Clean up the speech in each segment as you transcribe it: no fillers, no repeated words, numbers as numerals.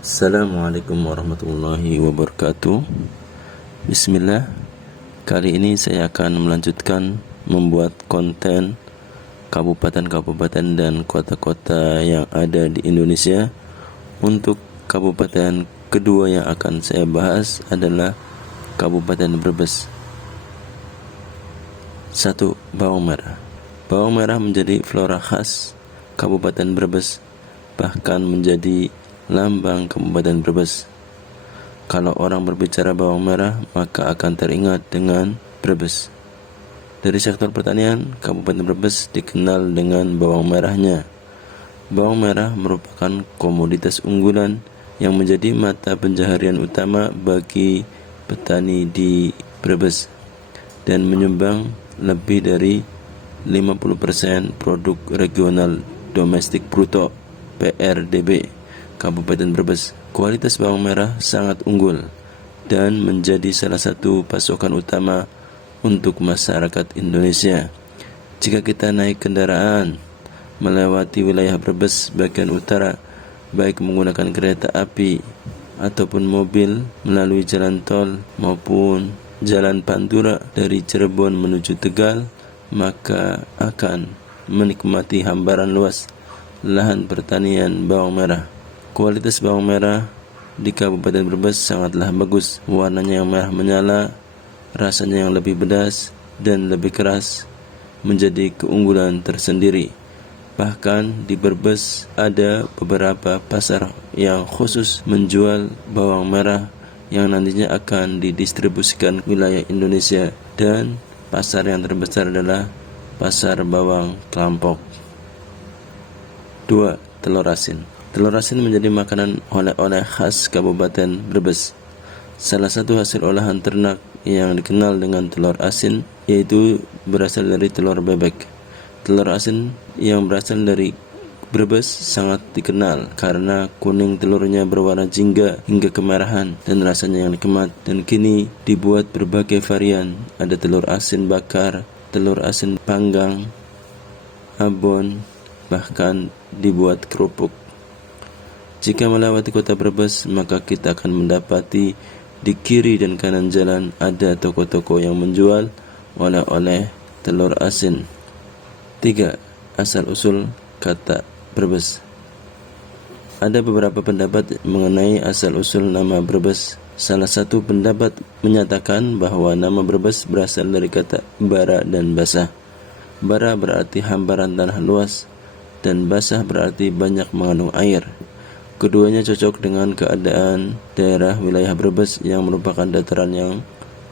Assalamualaikum warahmatullahi wabarakatuh. Bismillah. Kali ini saya akan melanjutkan membuat konten kabupaten-kabupaten dan kota-kota yang ada di Indonesia. Untuk kabupaten kedua yang akan saya bahas adalah Kabupaten Brebes. 1. Bawang merah. Bawang merah menjadi flora khas Kabupaten Brebes, bahkan menjadi lambang Kabupaten Brebes. Kalau orang berbicara bawang merah, maka akan teringat dengan Brebes. Dari sektor pertanian, Kabupaten Brebes dikenal dengan bawang merahnya. Bawang merah merupakan komoditas unggulan yang menjadi mata pencaharian utama bagi petani di Brebes dan menyumbang lebih dari 50% produk regional domestik bruto (PRDB) Kabupaten Brebes. Kualitas bawang merah sangat unggul dan menjadi salah satu pasokan utama untuk masyarakat Indonesia. Jika kita naik kendaraan melewati wilayah Brebes bagian utara, baik menggunakan kereta api ataupun mobil melalui jalan tol maupun jalan Pantura dari Cirebon menuju Tegal, maka akan menikmati hamparan luas lahan pertanian bawang merah. Kualitas bawang merah di Kabupaten Brebes sangatlah bagus. Warnanya yang merah menyala, rasanya yang lebih pedas dan lebih keras menjadi keunggulan tersendiri. Bahkan di Brebes ada beberapa pasar yang khusus menjual bawang merah yang nantinya akan didistribusikan wilayah Indonesia, dan pasar yang terbesar adalah Pasar Bawang Klampok. 2. Telur asin. Telur asin menjadi makanan oleh-oleh khas Kabupaten Brebes. Salah satu hasil olahan ternak yang dikenal dengan telur asin yaitu berasal dari telur bebek. Telur asin yang berasal dari Brebes sangat dikenal karena kuning telurnya berwarna jingga hingga kemerahan dan rasanya yang nikmat, dan kini dibuat berbagai varian. Ada telur asin bakar, telur asin panggang, abon, bahkan dibuat kerupuk. Jika melewati kota Brebes, maka kita akan mendapati di kiri dan kanan jalan ada toko-toko yang menjual oleh-oleh telur asin. 3. Asal-usul kata Brebes. Ada beberapa pendapat mengenai asal-usul nama Brebes. Salah satu pendapat menyatakan bahwa nama Brebes berasal dari kata bara dan basah. Bara berarti hamparan tanah luas dan basah berarti banyak mengandung air. Keduanya cocok dengan keadaan daerah wilayah Brebes yang merupakan dataran yang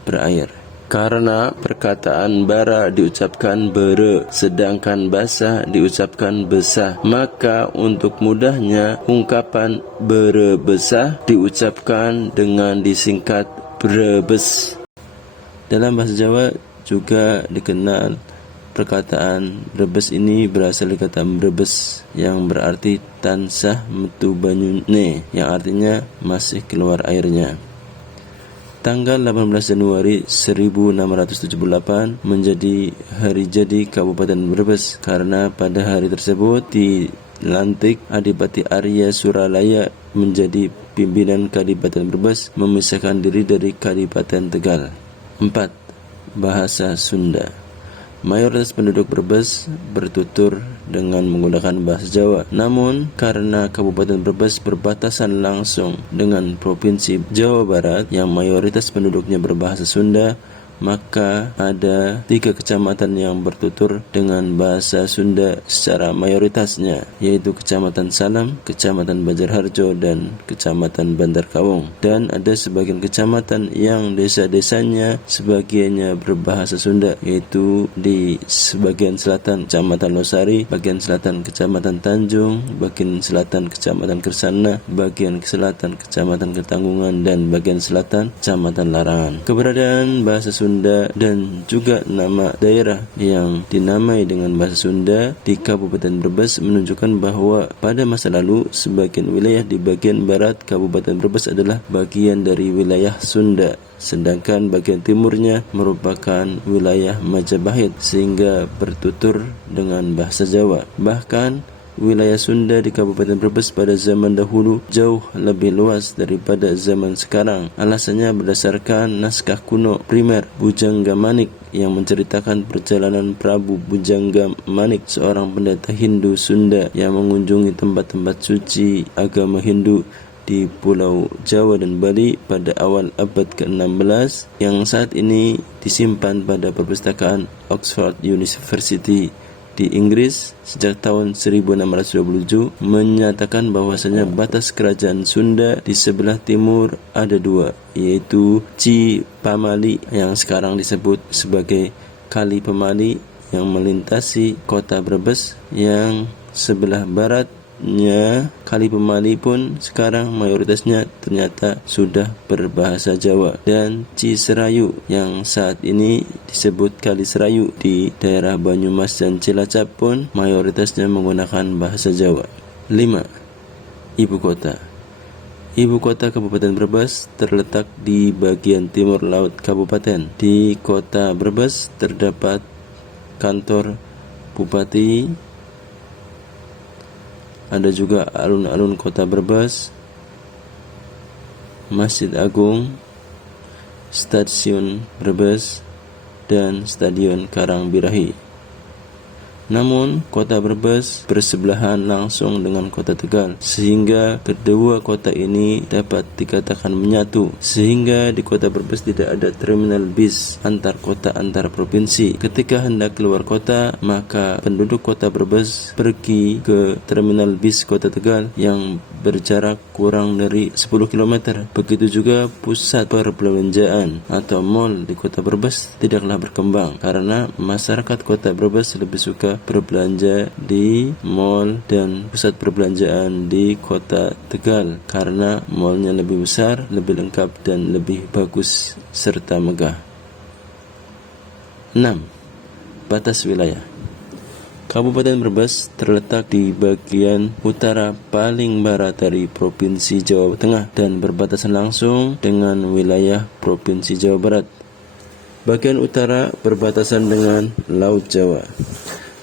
berair. Karena perkataan bara diucapkan bere, sedangkan basah diucapkan besah, maka untuk mudahnya ungkapan bere besah diucapkan dengan disingkat Brebes. Dalam bahasa Jawa juga dikenal perkataan Brebes ini berasal dari kata Brebes yang berarti tansah metu banyune, yang artinya masih keluar airnya. Tanggal 18 Januari 1678 menjadi hari jadi Kabupaten Brebes karena pada hari tersebut dilantik Adipati Arya Suralaya menjadi pimpinan Kadipaten Brebes, memisahkan diri dari Kadipaten Tegal. 4. Bahasa Sunda. Mayoritas penduduk Brebes bertutur dengan menggunakan bahasa Jawa. Namun, karena Kabupaten Brebes berbatasan langsung dengan Provinsi Jawa Barat yang mayoritas penduduknya berbahasa Sunda, maka ada 3 kecamatan yang bertutur dengan bahasa Sunda secara mayoritasnya, yaitu Kecamatan Salam, Kecamatan Banjarharjo, dan Kecamatan Bantar Kawung. Dan ada sebagian kecamatan yang desa-desanya sebagiannya berbahasa Sunda, yaitu di sebagian selatan Kecamatan Losari, bagian selatan Kecamatan Tanjung, bagian selatan Kecamatan Kersana, bagian selatan Kecamatan Ketanggungan, dan bagian selatan Kecamatan Larangan. Keberadaan bahasa Sunda dan juga nama daerah yang dinamai dengan bahasa Sunda di Kabupaten Brebes menunjukkan bahwa pada masa lalu sebagian wilayah di bagian barat Kabupaten Brebes adalah bagian dari wilayah Sunda, sedangkan bagian timurnya merupakan wilayah Majapahit sehingga bertutur dengan bahasa Jawa. Bahkan wilayah Sunda di Kabupaten Brebes pada zaman dahulu jauh lebih luas daripada zaman sekarang. Alasannya berdasarkan naskah kuno primer Bujangga Manik yang menceritakan perjalanan Prabu Bujangga Manik, seorang pendeta Hindu Sunda yang mengunjungi tempat-tempat suci agama Hindu di Pulau Jawa dan Bali pada awal abad ke-16 yang saat ini disimpan pada perpustakaan Oxford University di Inggris sejak tahun 1627, menyatakan bahwasanya batas kerajaan Sunda di sebelah timur ada dua, yaitu Cipamali yang sekarang disebut sebagai Kali Pemali yang melintasi kota Brebes, yang sebelah baratnya Kali Pemali pun sekarang mayoritasnya ternyata sudah berbahasa Jawa, dan Ciserayu yang saat ini disebut Kali Serayu di daerah Banyumas dan Cilacap pun mayoritasnya menggunakan bahasa Jawa. 5. Ibu kota. Ibu kota Kabupaten Brebes terletak di bagian timur laut kabupaten. Di kota Brebes terdapat kantor bupati, ada juga alun-alun kota Brebes, Masjid Agung, Stasiun Brebes, dan Stadion Karangbirahi. Namun, kota Brebes bersebelahan langsung dengan kota Tegal, sehingga kedua kota ini dapat dikatakan menyatu. Sehingga di kota Brebes tidak ada terminal bis antar kota antar provinsi. Ketika hendak keluar kota, maka penduduk kota Brebes pergi ke terminal bis kota Tegal yang berjarak kurang dari 10 km. Begitu juga pusat perbelanjaan atau mall di kota Brebes tidaklah berkembang, karena masyarakat kota Brebes lebih suka berbelanja di mall dan pusat perbelanjaan di kota Tegal karena mallnya lebih besar, lebih lengkap, dan lebih bagus serta megah. 6. Batas wilayah. Kabupaten Brebes terletak di bagian utara paling barat dari Provinsi Jawa Tengah dan berbatasan langsung dengan wilayah Provinsi Jawa Barat. Bagian utara berbatasan dengan Laut Jawa.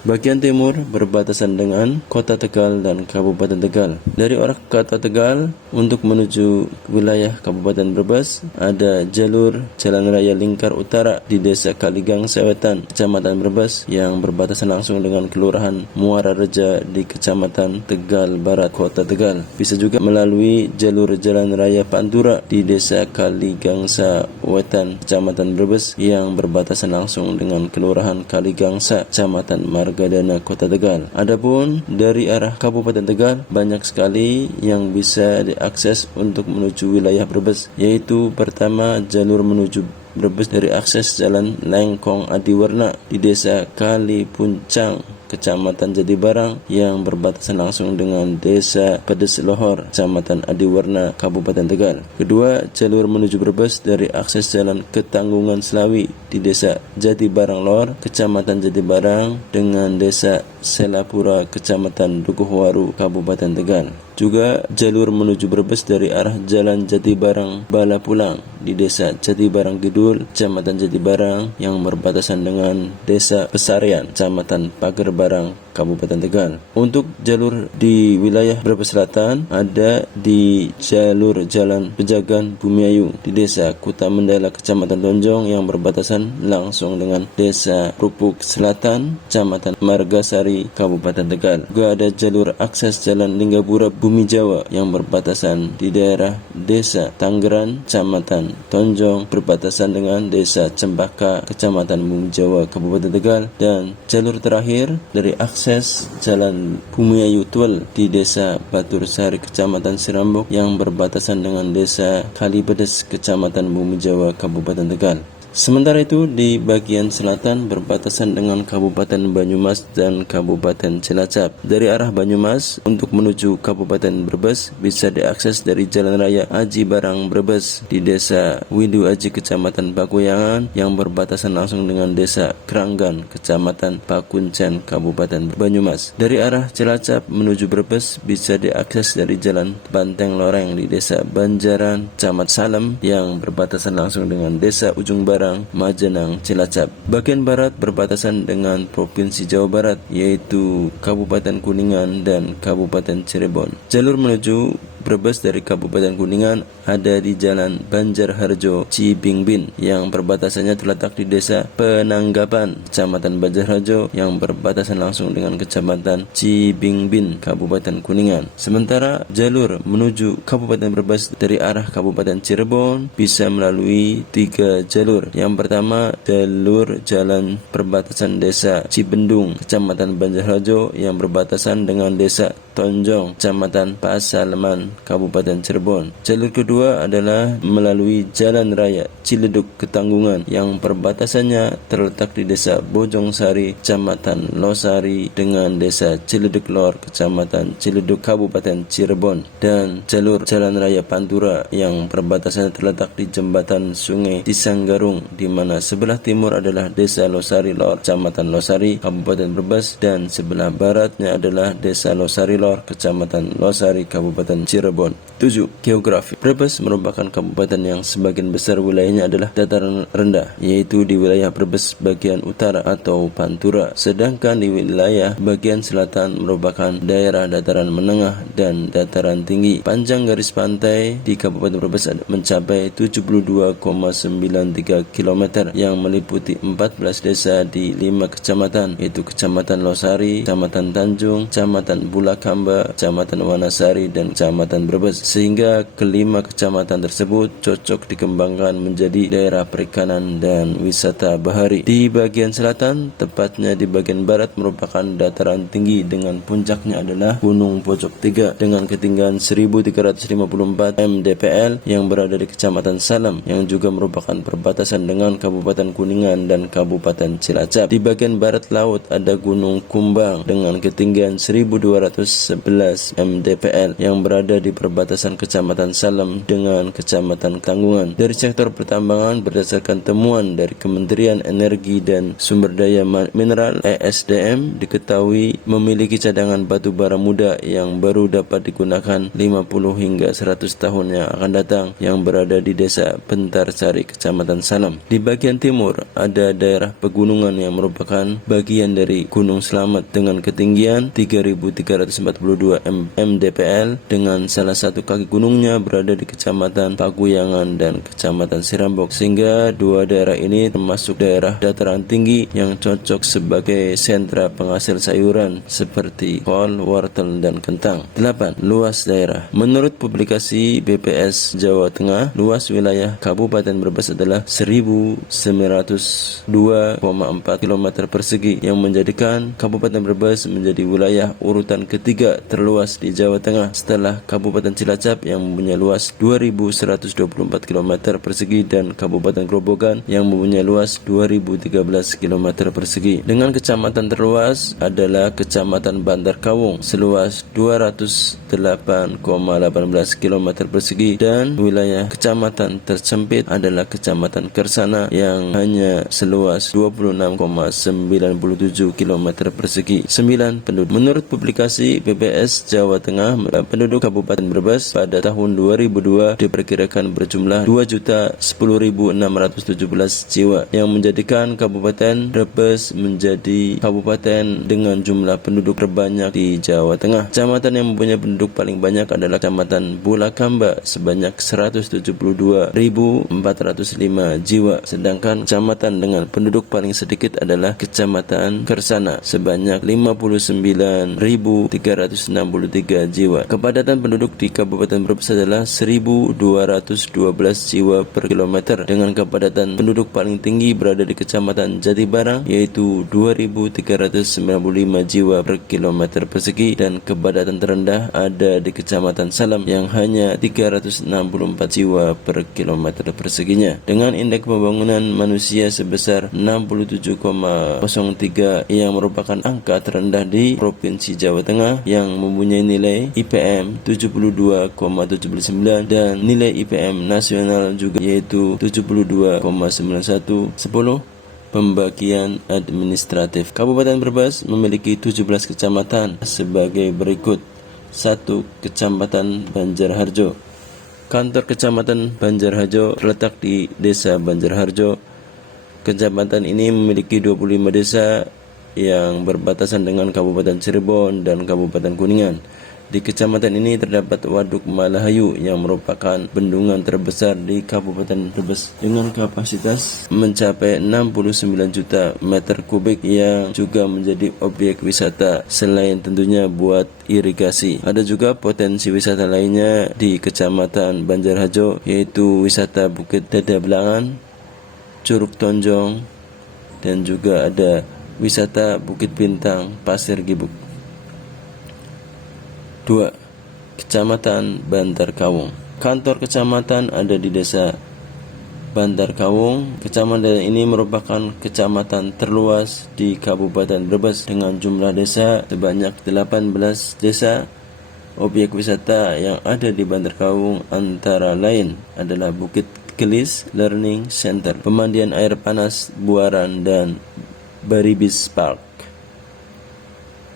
Bagian timur berbatasan dengan Kota Tegal dan Kabupaten Tegal. Dari arah Kota Tegal untuk menuju wilayah Kabupaten Brebes ada jalur Jalan Raya Lingkar Utara di Desa Kaligang Sewetan, Kecamatan Brebes, yang berbatasan langsung dengan Kelurahan Muara Reja di Kecamatan Tegal Barat, Kota Tegal. Bisa juga melalui jalur Jalan Raya Pantura di Desa Kaligangsa Wetan, Kecamatan Brebes, yang berbatasan langsung dengan Kelurahan Kaligangsa, Kecamatan Margadana, Kota Tegal. Adapun dari arah Kabupaten Tegal banyak sekali yang bisa diakses untuk menuju wilayah Brebes, yaitu pertama jalur menuju Brebes dari akses Jalan Lengkong Adiwarna di Desa Kalipuncang, Kecamatan Jatibarang, yang berbatasan langsung dengan Desa Pedes Lohor, Kecamatan Adiwarna, Kabupaten Tegal. Kedua, jalur menuju Brebes dari akses Jalan Ketanggungan Selawi di Desa Jatibarang Lor, Kecamatan Jatibarang, dengan Desa Selapura, Kecamatan Dukuhwaru, Kabupaten Tegal. Juga jalur menuju Brebes dari arah Jalan Jatibarang Balapulang di Desa Jatibarang Kidul, Kecamatan Jatibarang, yang berbatasan dengan Desa Pesarian, Kecamatan Pagerbarang, Kabupaten Tegal. Untuk jalur di wilayah Brebes Selatan ada di jalur Jalan Pejagan Bumiayu di Desa Kuta Mendala, Kecamatan Tonjong, yang berbatasan langsung dengan Desa Rupuk Selatan, Kecamatan Margasari, Kabupaten Tegal. Juga ada jalur akses Jalan Linggapura Bumi Jawa yang berbatasan di daerah Desa Tanggeran, Kecamatan Tonjong, berbatasan dengan Desa Cempaka, Kecamatan Bumi Jawa, Kabupaten Tegal. Dan jalur terakhir dari akses Jalan Bumiayu Tuel di Desa Batur Sari, Kecamatan Sirambok, yang berbatasan dengan Desa Kalibedes, Kecamatan Bumi Jawa, Kabupaten Tegal. Sementara itu di bagian selatan berbatasan dengan Kabupaten Banyumas dan Kabupaten Cilacap. Dari arah Banyumas untuk menuju Kabupaten Brebes bisa diakses dari Jalan Raya Aji Barang Brebes di Desa Widu Aji, Kecamatan Pakuyangan, yang berbatasan langsung dengan Desa Keranggan, Kecamatan Pakuncen, Kabupaten Banyumas. Dari arah Cilacap menuju Brebes bisa diakses dari Jalan Banteng Loreng di Desa Banjaran, Camat Salem, yang berbatasan langsung dengan Desa Ujung Barat, Jatibarang, Majenang, Cilacap. Bagian barat berbatasan dengan Provinsi Jawa Barat, yaitu Kabupaten Kuningan dan Kabupaten Cirebon. Jalur menuju Brebes dari Kabupaten Kuningan ada di Jalan Banjarharjo Cibingbin yang perbatasannya terletak di Desa Penanggapan, Kecamatan Banjarharjo yang berbatasan langsung dengan Kecamatan Cibingbin, Kabupaten Kuningan. Sementara jalur menuju Kabupaten Brebes dari arah Kabupaten Cirebon bisa melalui 3 jalur. Yang pertama, jalur jalan perbatasan Desa Cibendung, Kecamatan Banjarharjo yang berbatasan dengan Desa Tonjong, Kecamatan Pasaleman, Kabupaten Cirebon. Jalur kedua adalah melalui Jalan Raya Ciledug Ketanggungan yang perbatasannya terletak di Desa Bojong Sari, Kecamatan Losari dengan Desa Ciledug Lor, Kecamatan Ciledug, Kabupaten Cirebon. Dan jalur Jalan Raya Pantura yang perbatasannya terletak di Jembatan Sungai Cisanggarung, di mana sebelah timur adalah Desa Losari Lor, Kecamatan Losari, Kabupaten Brebes, dan sebelah baratnya adalah Desa Losari Lor, Kecamatan Losari, Kabupaten Cirebon. 7. Geografi. Brebes merupakan kabupaten yang sebagian besar wilayahnya adalah dataran rendah, yaitu di wilayah Brebes bagian utara atau Pantura, sedangkan di wilayah bagian selatan merupakan daerah dataran menengah dan dataran tinggi. Panjang garis pantai di Kabupaten Brebes mencapai 72,93 km yang meliputi 14 desa di 5 kecamatan, yaitu Kecamatan Losari, Kecamatan Tanjung, Kecamatan Bulakamba, Kecamatan Wanasari, dan Kecamatan Brebes, sehingga kelima kecamatan tersebut cocok dikembangkan menjadi daerah perikanan dan wisata bahari. Di bagian selatan, tepatnya di bagian barat, merupakan dataran tinggi dengan puncaknya adalah Gunung Pocok 3 dengan ketinggian 1354 mdpl yang berada di Kecamatan Salam, yang juga merupakan perbatasan dengan Kabupaten Kuningan dan Kabupaten Cilacap. Di bagian barat laut ada Gunung Kumbang dengan ketinggian 1211 mdpl yang berada di perbatasan Kecamatan Salam dengan Kecamatan Tanggungan. Dari sektor pertambangan, berdasarkan temuan dari Kementerian Energi dan Sumber Daya Mineral (ESDM), diketahui memiliki cadangan batu bara muda yang baru dapat digunakan 50 hingga 100 tahun yang akan datang, yang berada di Desa Bentarsari, Kecamatan Salam. Di bagian timur ada daerah pegunungan yang merupakan bagian dari Gunung Slamet dengan ketinggian 3342 mdpl dengan salah satu kaki gunungnya berada di Kecamatan Paguyangan dan Kecamatan Sirambok, sehingga dua daerah ini termasuk daerah dataran tinggi yang cocok sebagai sentra penghasil sayuran seperti kol, wortel, dan kentang. 8. Luas daerah. Menurut publikasi BPS Jawa Tengah, luas wilayah Kabupaten Brebes adalah 1902,4 km persegi yang menjadikan Kabupaten Brebes menjadi wilayah urutan ketiga terluas di Jawa Tengah setelah Kabupaten Cilacap yang mempunyai luas 2124 km persegi dan Kabupaten Grobogan yang mempunyai luas 2013 km persegi. Dengan kecamatan terluas adalah Kecamatan Bantar Kawung seluas 208,18 km persegi, dan wilayah kecamatan tersempit adalah Kecamatan Kersana yang hanya seluas 26,97 km persegi. 9. Penduduk. Menurut publikasi BPS Jawa Tengah, penduduk Kabupaten Brebes pada tahun 2002 diperkirakan berjumlah 2.010.617 jiwa, yang menjadikan Kabupaten Brebes menjadi kabupaten dengan jumlah penduduk terbanyak di Jawa Tengah. Kecamatan yang mempunyai penduduk paling banyak adalah Kecamatan Bulakamba sebanyak 172.405 jiwa, sedangkan kecamatan dengan penduduk paling sedikit adalah Kecamatan Kersana sebanyak 59.363 jiwa. Kepadatan penduduk di Kabupaten Brebes adalah 1.212 jiwa per kilometer, dengan kepadatan penduduk paling tinggi berada di Kecamatan Jatibarang yaitu 2.395 jiwa per kilometer persegi, dan kepadatan terendah ada di Kecamatan Salam yang hanya 364 jiwa per kilometer perseginya. Dengan indeks pembangunan manusia sebesar 67,03 yang merupakan angka terendah di Provinsi Jawa Tengah, yang mempunyai nilai IPM 72,79 dan nilai IPM nasional juga yaitu 72,91. 10. Pembagian administratif. Kabupaten Brebes memiliki 17 kecamatan sebagai berikut. 1. Kecamatan Banjarharjo. Kantor Kecamatan Banjarharjo terletak di Desa Banjarharjo, Kecamatan ini memiliki 25 desa yang berbatasan dengan Kabupaten Cirebon dan Kabupaten Kuningan. Di kecamatan ini terdapat Waduk Malahayu yang merupakan bendungan terbesar di Kabupaten Brebes dengan kapasitas mencapai 69 juta meter kubik yang juga menjadi objek wisata selain tentunya buat irigasi. Ada juga potensi wisata lainnya di Kecamatan Banjarharjo, yaitu wisata Bukit Dadablangan, Curug Tonjong, dan juga ada wisata Bukit Bintang, Pasir Gibuk. 2. Kecamatan Bantar Kawung. Kantor kecamatan ada di desa Bantar Kawung. Kecamatan ini merupakan kecamatan terluas di Kabupaten Brebes dengan jumlah desa sebanyak 18 desa. Objek wisata yang ada di Bantar Kawung antara lain adalah Bukit Gelis Learning Center, pemandian air panas Buaran, dan Baribis Park.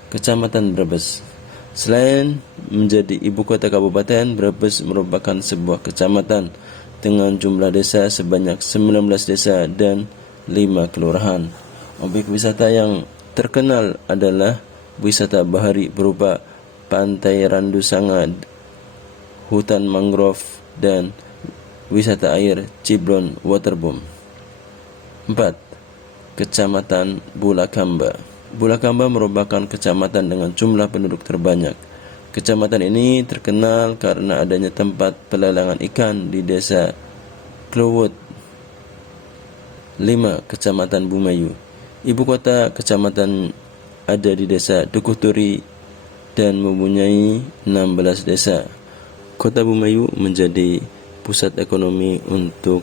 Kecamatan Brebes. Selain menjadi ibu kota kabupaten, Brebes merupakan sebuah kecamatan dengan jumlah desa sebanyak 19 desa dan 5 kelurahan. Objek wisata yang terkenal adalah wisata bahari berupa Pantai Randu Sanga, hutan mangrove, dan wisata air Ciblon Waterboom. 4. Kecamatan Bulakamba. Bulakamba merupakan kecamatan dengan jumlah penduduk terbanyak. Kecamatan ini terkenal karena adanya tempat pelelangan ikan di desa Klowot. 5. Kecamatan Bumayu. Ibu kota kecamatan ada di desa Dukuhturi dan mempunyai 16 desa. Kota Bumayu menjadi pusat ekonomi untuk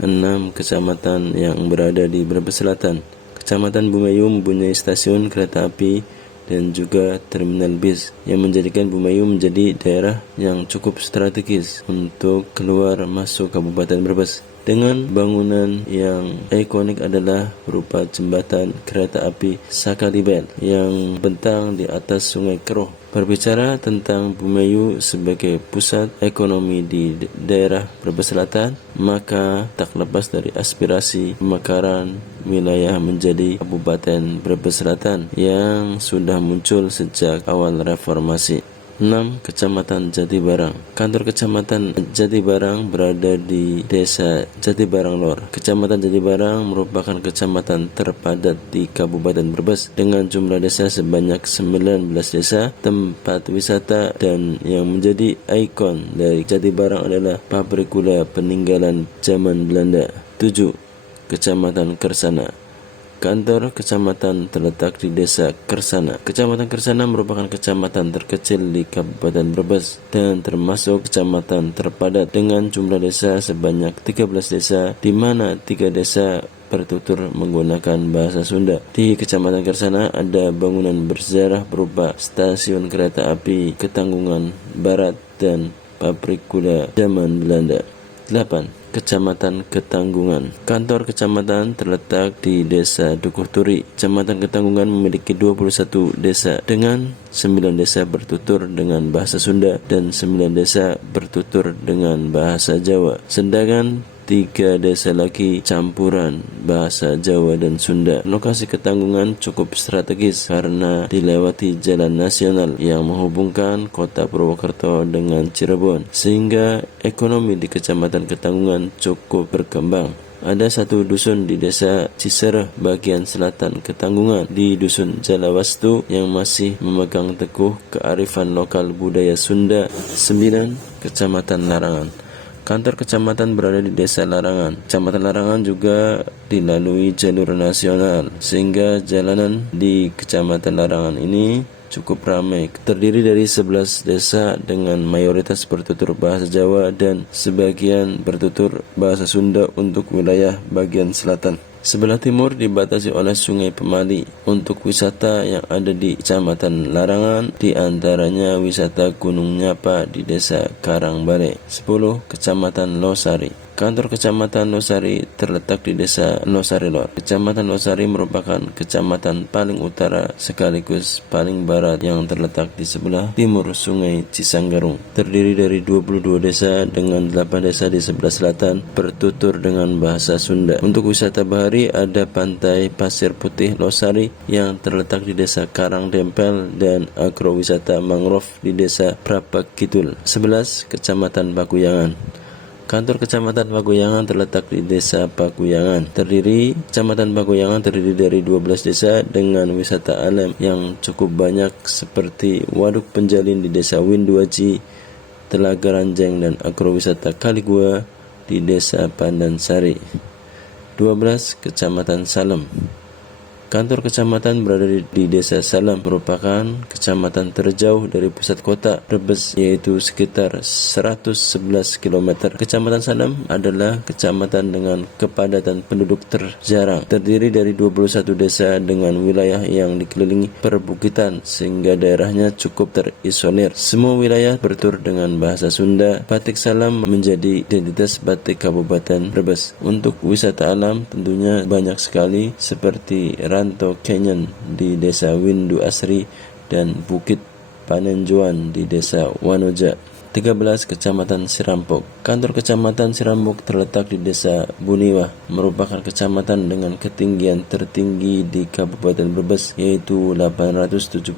6 kecamatan yang berada di Brebes Selatan. Kecamatan Bumayu mempunyai stasiun kereta api dan juga terminal bis yang menjadikan Bumayu menjadi daerah yang cukup strategis untuk keluar masuk Kabupaten Brebes. Dengan bangunan yang ikonik adalah berupa jembatan kereta api Sakalibel yang bentang di atas Sungai Keroh. Berbicara tentang Bumayu sebagai pusat ekonomi di daerah Brebes Selatan, maka tak lepas dari aspirasi pemekaran wilayah menjadi Kabupaten Brebes Selatan yang sudah muncul sejak awal reformasi. 6. Kecamatan Jatibarang. Kantor Kecamatan Jatibarang berada di Desa Jatibarang Lor. Kecamatan Jatibarang merupakan kecamatan terpadat di Kabupaten Brebes dengan jumlah desa sebanyak 19 desa, tempat wisata, dan yang menjadi ikon dari Jatibarang adalah pabrik gula peninggalan zaman Belanda. 7. Kecamatan Kersana. Kantor kecamatan terletak di Desa Kersana. Kecamatan Kersana merupakan kecamatan terkecil di Kabupaten Brebes dan termasuk kecamatan terpadat dengan jumlah desa sebanyak 13 desa, di mana 3 desa bertutur menggunakan bahasa Sunda. Di Kecamatan Kersana ada bangunan bersejarah berupa stasiun kereta api Ketanggungan Barat dan pabrik gula zaman Belanda. 8. Kecamatan Ketanggungan. Kantor kecamatan terletak di Desa Dukuhturi. Kecamatan Ketanggungan memiliki 21 desa dengan 9 desa bertutur dengan bahasa Sunda dan 9 desa bertutur dengan bahasa Jawa. Sedangkan 3 desa lagi campuran bahasa Jawa dan Sunda. Lokasi Ketanggungan cukup strategis karena dilewati jalan nasional yang menghubungkan kota Purwokerto dengan Cirebon, sehingga ekonomi di Kecamatan Ketanggungan cukup berkembang. Ada satu dusun di Desa Cisereh bagian selatan Ketanggungan, di Dusun Jalawastu, yang masih memegang teguh kearifan lokal budaya Sunda. 9. Kecamatan Larangan. Kantor kecamatan berada di Desa Larangan. Kecamatan Larangan juga dilalui jalur nasional, sehingga jalanan di Kecamatan Larangan ini cukup ramai. Terdiri dari 11 desa dengan mayoritas bertutur bahasa Jawa dan sebagian bertutur bahasa Sunda untuk wilayah bagian selatan. Sebelah timur dibatasi oleh Sungai Pemali. Untuk wisata yang ada di Kecamatan Larangan, di antaranya wisata Gunung Nyapa di Desa Karangbale. 10. Kecamatan Losari. Kantor Kecamatan Losari terletak di Desa Losari Lor. Kecamatan Losari merupakan kecamatan paling utara sekaligus paling barat yang terletak di sebelah timur Sungai Cisanggarung. Terdiri dari 22 desa dengan 8 desa di sebelah selatan bertutur dengan bahasa Sunda. Untuk wisata bahari ada Pantai Pasir Putih Losari yang terletak di Desa Karangdempel dan agrowisata mangrove di Desa Prapak Kidul. 11. Kecamatan Pakuyangan. Kantor Kecamatan Pakuyangan terletak di Desa Pakuyangan. Kecamatan Pakuyangan terdiri dari 12 desa dengan wisata alam yang cukup banyak seperti Waduk Penjalin di Desa Winduaji, Telaga Ranjeng dan agrowisata Kaligua di Desa Pandansari. 12. Kecamatan Salem. Kantor kecamatan berada di Desa Salam, merupakan kecamatan terjauh dari pusat kota Brebes, yaitu sekitar 111 km. Kecamatan Salam adalah kecamatan dengan kepadatan penduduk terjarang. Terdiri dari 21 desa dengan wilayah yang dikelilingi perbukitan sehingga daerahnya cukup terisolir. Semua wilayah bertutur dengan bahasa Sunda. Batik Salam menjadi identitas batik Kabupaten Brebes. Untuk wisata alam tentunya banyak sekali seperti Ranto Canyon di Desa Windu Asri dan Bukit Panenjuan di Desa Wanoja. 13. Kecamatan Sirampok. Kantor Kecamatan Sirampok terletak di Desa Buniwah, merupakan kecamatan dengan ketinggian tertinggi di Kabupaten Brebes yaitu 875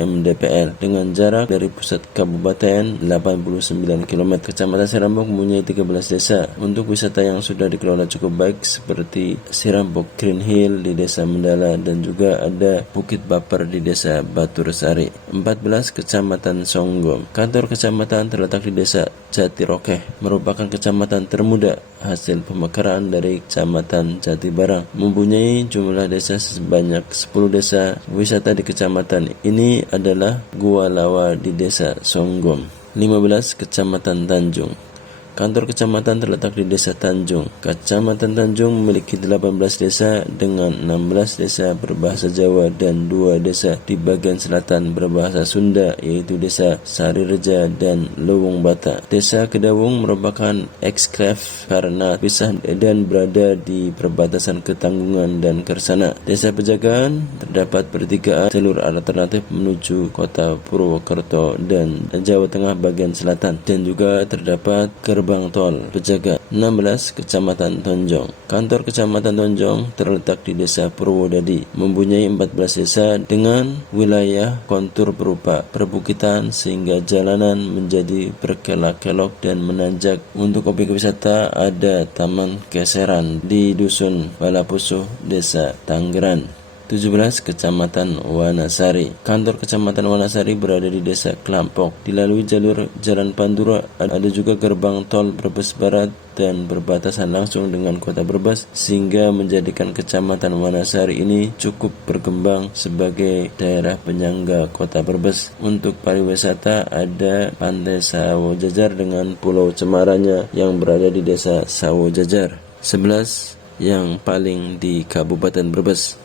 mdpl dengan jarak dari pusat kabupaten 89 km. Kecamatan Sirampok mempunyai 13 desa. Untuk wisata yang sudah dikelola cukup baik seperti Sirampok Green Hill di Desa Mendala dan juga ada Bukit Baper di Desa Baturesari. 14. Kecamatan Songgom. Kantor kecamatan terletak di Desa Jatirokeh, merupakan kecamatan termuda hasil pemekaran dari Kecamatan Jatibarang. Mempunyai jumlah desa sebanyak 10 desa. Wisata di kecamatan ini adalah Gua Lawa di Desa Songgom. 15. Kecamatan Tanjung. Kantor kecamatan terletak di Desa Tanjung. Kecamatan Tanjung memiliki 18 desa dengan 16 desa berbahasa Jawa dan 2 desa di bagian selatan berbahasa Sunda yaitu Desa Sarireja dan Lowong Bata. Desa Kedawung merupakan eksklave karena pisah dan berada di perbatasan Ketanggungan dan Kersana. Desa Pejagaan terdapat pertigaan jalur alternatif menuju Kota Purwokerto dan Jawa Tengah bagian selatan dan juga terdapat gerbang tol Pejagaan. 16. Kecamatan Tonjong. Kantor Kecamatan Tonjong terletak di Desa Purwodadi, mempunyai 14 desa dengan wilayah kontur berupa perbukitan sehingga jalanan menjadi berkelok-kelok dan menanjak. Untuk objek wisata ada Taman Keseran di Dusun Balapusuh, Desa Tanggeran. 17. Kecamatan Wanasari. Kantor Kecamatan Wanasari berada di Desa Klampok. Dilalui jalur Jalan Pantura, ada juga gerbang tol Brebes Barat dan berbatasan langsung dengan kota Brebes sehingga menjadikan Kecamatan Wanasari ini cukup berkembang sebagai daerah penyangga kota Brebes. Untuk pariwisata ada Pantai Sawo Jajar dengan Pulau Cemaranya yang berada di Desa Sawo Jajar. 11. Yang paling di Kabupaten Brebes.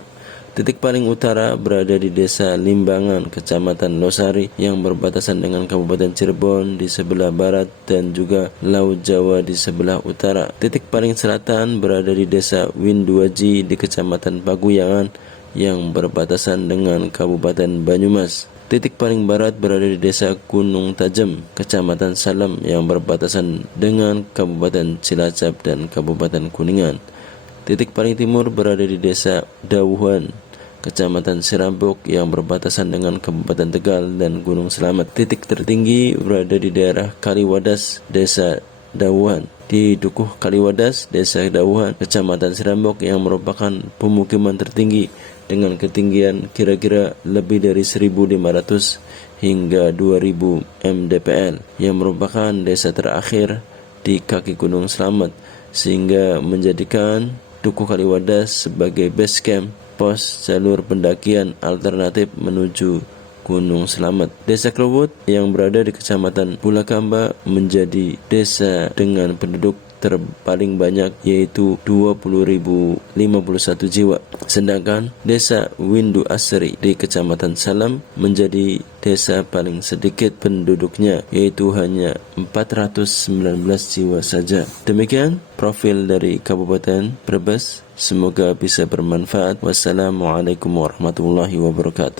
Titik paling utara berada di Desa Limbangan, Kecamatan Losari yang berbatasan dengan Kabupaten Cirebon di sebelah barat dan juga Laut Jawa di sebelah utara. Titik paling selatan berada di Desa Winduaji di Kecamatan Pakuyangan yang berbatasan dengan Kabupaten Banyumas. Titik paling barat berada di Desa Gunung Tajem, Kecamatan Salam yang berbatasan dengan Kabupaten Cilacap dan Kabupaten Kuningan. Titik paling timur berada di Desa Dawuhan, Kecamatan Sirampok yang berbatasan dengan Kabupaten Tegal dan Gunung Selamet. Titik tertinggi berada di daerah Kaliwadas, Desa Dawuhan. Di Dukuh Kaliwadas, Desa Dawuhan, Kecamatan Sirampok yang merupakan pemukiman tertinggi dengan ketinggian kira-kira lebih dari 1.500 hingga 2.000 mdpl yang merupakan desa terakhir di kaki Gunung Selamet sehingga menjadikan Dukuh Kaliwadas sebagai base camp pos jalur pendakian alternatif menuju Gunung Selamet. Desa Klewut yang berada di Kecamatan Bulakamba menjadi desa dengan penduduk paling banyak yaitu 20.051 jiwa. Sedangkan desa Windu Asri di Kecamatan Salam menjadi desa paling sedikit penduduknya, yaitu hanya 419 jiwa saja. Demikian profil dari Kabupaten Brebes. Semoga bisa bermanfaat. Wassalamualaikum warahmatullahi wabarakatuh.